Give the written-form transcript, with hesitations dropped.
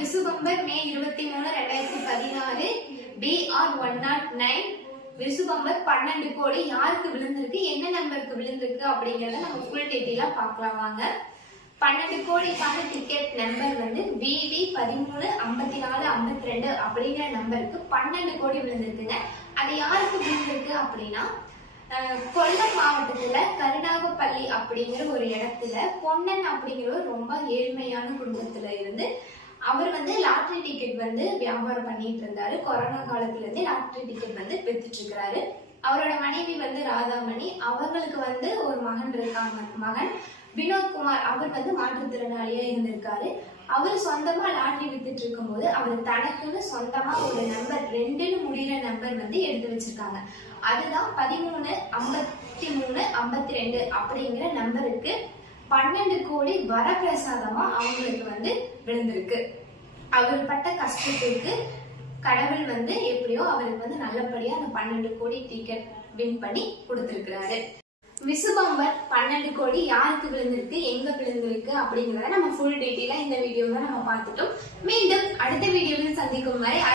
விசுபம்பர் மே 23, 2016 BR 109 விசுபம்பர் 12 கோடி யாருக்கு விழுந்திருக்கு, என்ன நம்பருக்கு விழுந்திருக்கு அப்படிங்கறத நம்ம ஃபுல் டீடைலா பார்க்கலாம் வாங்க. 12 கோடிக்கான டிக்கெட் நம்பர் வந்து BV 135452 அப்படிங்கிற நம்பருக்கு 12 கோடி விழுந்திருக்குங்க. அது யாருக்கு விழுந்திருக்கு அப்படின்னா கொல்லம் மாவட்டத்துல கருணாகப்பள்ளி அப்படிங்கிற ஒரு இடத்துல பொன்னன் அப்படிங்கிறவர் ரொம்ப ஏழ்மையான குடும்பத்துல இருந்து அவர் வந்து லாட்டரி டிக்கெட் வந்து வியாபாரம் பண்ணிட்டு இருந்தாரு. கொரோனா காலத்துல இருந்து லாட்டரி டிக்கெட் வந்து வித்துட்டு இருக்கிறாரு. அவரோட மனைவி வந்து ராதாமணி, அவங்களுக்கு வந்து ஒரு மகன் இருக்காங்க. மகன் வினோத்குமார், அவர் வந்து மாற்றுத்திறனாளியா இருந்திருக்காரு. அவர் சொந்தமா லாட்டரி வித்துட்டு இருக்கும் போது அவர் தனக்குன்னு சொந்தமா ஒரு நம்பர் 2ன்னு முடிகிற நம்பர் வந்து எடுத்து வச்சிருக்காங்க. அதுதான் 135352 அப்படிங்கிற நம்பருக்கு 12 கோடி வரப்பிரசாதமா அவங்களுக்கு வந்து விழுந்திருக்கு. அவர் பட்ட கஷ்டத்துக்கு கடவுள் வந்து எப்படியோ அவருக்கு வந்து நல்லபடியா அந்த 12 கோடி டிக்கெட் வின் பண்ணி கொடுத்திருக்கிறாரு. விசுபம்பர் 12 கோடி யாருக்கு விழுந்திருக்கு, எங்க விழுந்திருக்கு அப்படிங்கறத நம்ம ஃபுல் டீடைலா இந்த வீடியோல நம்ம பார்த்துட்டோம். மீண்டும் அடுத்த வீடியோவில் சந்திக்கும் வரை